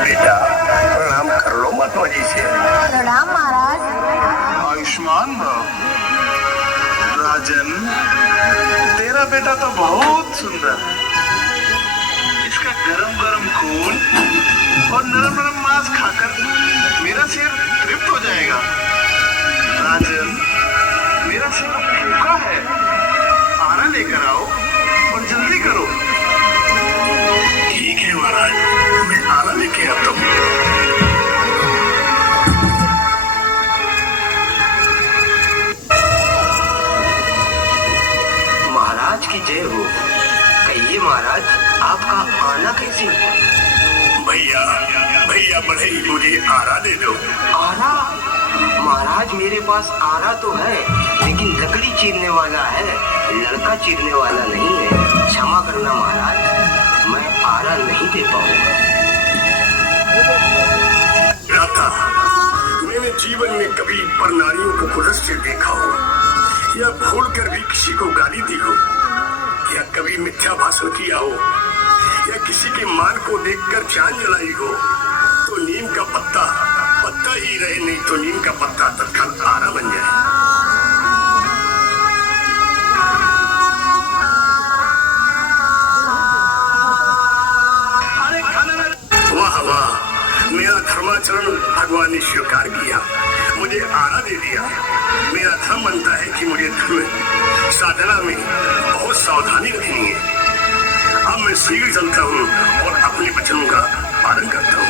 बेटा प्रणाम कर लो माता जी से। प्रणाम महाराज। आयुष्मान भव। राजन, तेरा बेटा तो बहुत सुंदर है। इसका गरम गरम खून और नरम नरम मांस खाकर मेरा सिर तृप्त हो जाएगा। राजन, मेरा सिर भूखा है, आरा लेकर आओ और जल्दी करो। ठीक है महाराज, मैं आरा लेके आता हूँ। महाराज की जय हो। कहिए महाराज, आपका आना कैसे? भैया भैया बढ़े ही मुझे आरा दे दो। आरा? महाराज मेरे पास आरा तो है, लेकिन लकड़ी चीरने वाला है, लड़का चीरने वाला नहीं है। क्षमा करना महाराज, मैं आरा नहीं दे पाऊंगा। राता, मैंने जीवन में कभी पर नारियों को कुरस से देखा हो या भूल कर भी किसी को गाली दी हो या कभी मिथ्या भाषण किया हो या किसी के मान को देखकर जान जलाई हो, तो नीम का पत्ता पत्ता ही रहे, नहीं तो नीम का पत्ता तत्काल आरा बन जाए। वाह वाह, मेरा धर्माचरण भगवान ने स्वीकार किया, मुझे आरा दे दिया। मेरा धर्म बनता है कि मुझे धर्म साधना में बहुत सावधानी रखनी है। अब मैं शीघ्र चलता हूँ और अपने वचनों का पालन करता हूँ।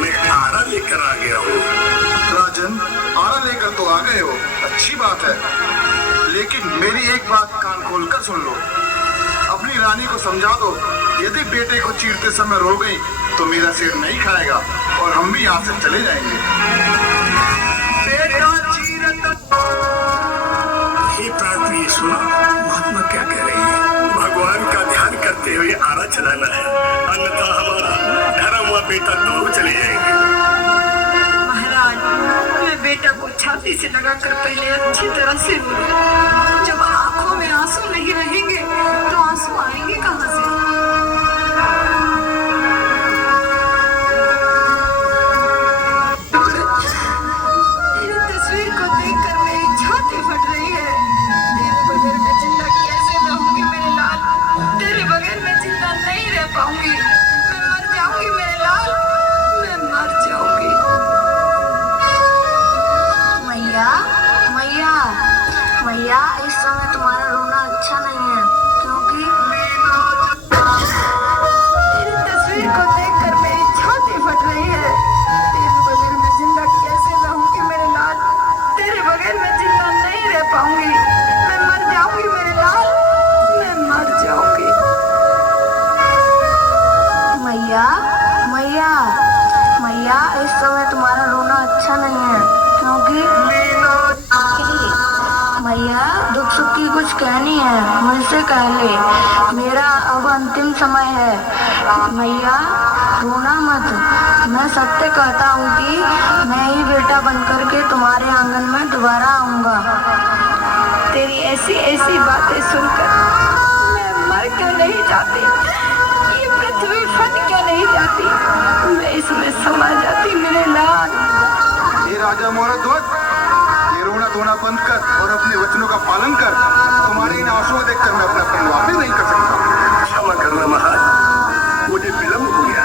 मैं आरा लेकर आ गया हूँ। राजन, आरा लेकर तो आ गए हो, अच्छी बात है, लेकिन मेरी एक बात कान खोलकर सुन लो। अपनी रानी को समझा दो, यदि बेटे को चीरते समय रो गई तो मेरा सिर नहीं खाएगा और हम भी यहाँ से चले जाएंगे। बेटा चीरत। हे प्रार्थना, सुना महात्मा क्या कह रही है। भगवान का ध्यान करते हुए आरा चलाना है, अन्यथा हमारा धर्म हुआ बेटा दोनों चले जाएंगे। महाराज, मैं बेटा को छाती से लगाकर पहले अच्छी तरह से रो। जब आंखों में आंसू नहीं रहेंगे तो आंसू आएंगे कहाँ से? तेरी तस्वीर को देखकर मेरी छाती फट रही है। तेरे बगैर मैं जिंदा कैसे रहूंगी मेरे लाल? तेरे बगैर मैं जिंदा नहीं रह पाऊंगी। मैं मर जाऊंगी मेरे लाल, मैं मर जाऊंगी। मैया मैया मैया, इस समय तुम्हारा रोना अच्छा नहीं है, क्योंकि तेरी तस्वीर को देखकर मेरी छाती फट रही है। तेरे बगैर मैं जिंदा कैसे रहूंगी मेरे लाल? तेरे बगैर मैं जिंदा नहीं रह पाऊंगी। मैं मर जाऊंगी मेरे लाल, मैं मर जाऊंगी। मैया मैया मैया, इस समय तुम्हारा रोना अच्छा नहीं है, क्योंकि मैया दुख सुख की कुछ कहनी है मुझसे कह ले, मेरा अब अंतिम समय है। मैया रोना मत, मैं सत्य कहता हूँ कि मैं ही बेटा बनकर के तुम्हारे आंगन में दोबारा आऊंगा। तेरी ऐसी ऐसी बातें सुनकर मैं मर क्यों नहीं जाती, ये पृथ्वी फट क्यों नहीं जाती, मैं इसमें समा जाती मेरे लाल। ये राजा मोहरध्वज, ये रोना धोना बंद कर और अपने वचनों का पालन कर। तुम्हारे इन आंसुओं देखकर मैं अपना प्राण वापस नहीं कर सकता। क्षमा करना महाराज, मुझे विलम्ब हो गया।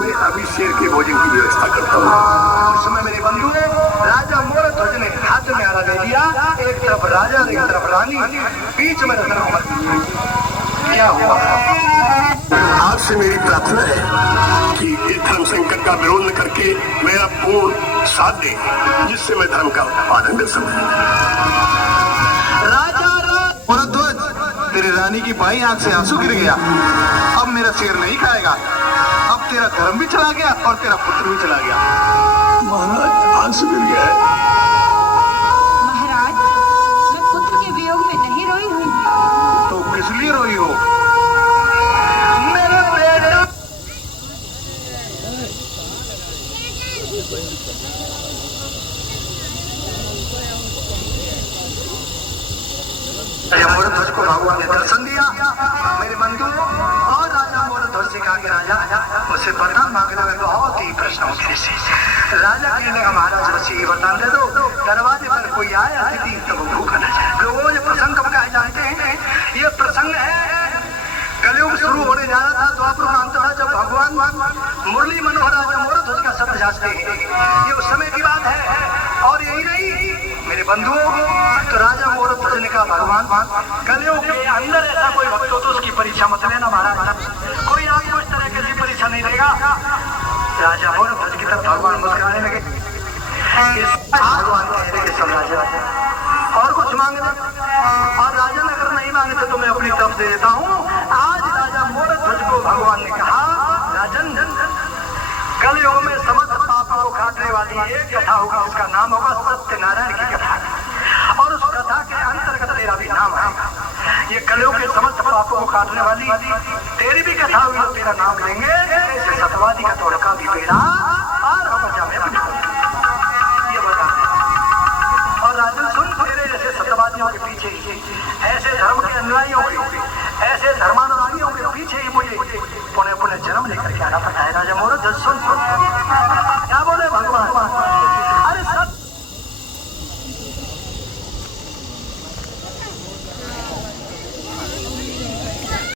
मैं अभी शेर के भोजन की व्यवस्था करता हूँ। उस समय मेरे बंधु ने राजा मोहरध्वज ने हाथ में आरा दे दिया। एक तरफ राजा, एक तरफ रानी, बीच में धर्मपद। क्या हुआ? आपसे मेरी प्रार्थना है कि इस धर्म संकट का विरोध न करके मेरा पूर्ण साथ दे, जिससे मैं धर्म का पालन कर सकूं। राजा मोहरध्वज, तेरी रानी की बाई आंख से आंसू गिर गया। अब मेरा सिर नहीं खाएगा। अब तेरा धर्म भी चला गया और तेरा पुत्र भी चला गया। महाराज, आंसू गिर गया है। महाराज, मैं पुत्र के वियोग में नहीं रोई हूँ। तो किस लिए रोई हो? को भगवान ने दर्शन दिया। मेरे बंधु और राजा मोर ध्वज से कहा कि राजा मुझसे वरदान मांगने में बहुत ही प्रश्न उठे। राजा कहने लगा महाराज बस ये वरदान दे दो, दरवाजे पर कोई आए अतिथि तो वो भूखा न जाए। लोगों ये प्रसंग कब कहे जानते हैं? ये प्रसंग है कलयुग शुरू होने जा रहा था, द्वापर अंत था, जब भगवान मुरली मनोहर राजा मोर ध्वज का शब्द जाते हैं। ये उस समय की बात है। और यही नहीं मेरे बंधुओं, तो राजा मोर ध्वज ने कहा भगवान कलयुग के अंदर ऐसा कोई भक्त हो तो उसकी परीक्षा मत लेना महाराज, कोई आपको इस तरह की परीक्षा नहीं देगा। राजा मोर ध्वज की तरफ भगवान मुस्कुराने लगे। भगवान कहने के सब राजा और कुछ मांगे और राजन अगर नहीं मांगे तो मैं अपनी तरफ दे देता हूँ। आज राजा मोर ध्वज को भगवान ने कहा राजन कलयुग में समस्त पापों को काटने वाली एक कथा होगी, उसका नाम होगा सत्यनारायण की कथा, और उस कथा के अंतर्गत तेरा भी नाम आएगा। ये कलयुग के समस्त पापों को काटने वाली तेरी भी कथा हुई तो तेरा नाम लेंगे। ऐसे सतवादी का तोड़का भी तेरा और हम में ये बता। और राजन सुन, तेरे जैसे सत्यवादियों के पीछे ऐसे धर्म के अनुयायियों के, ऐसे धर्मानुरागियों के पीछे ही मुझे पुनः पुनः जन्म लेकर के आना पड़ता है। राजा मोर ध्वज सुन,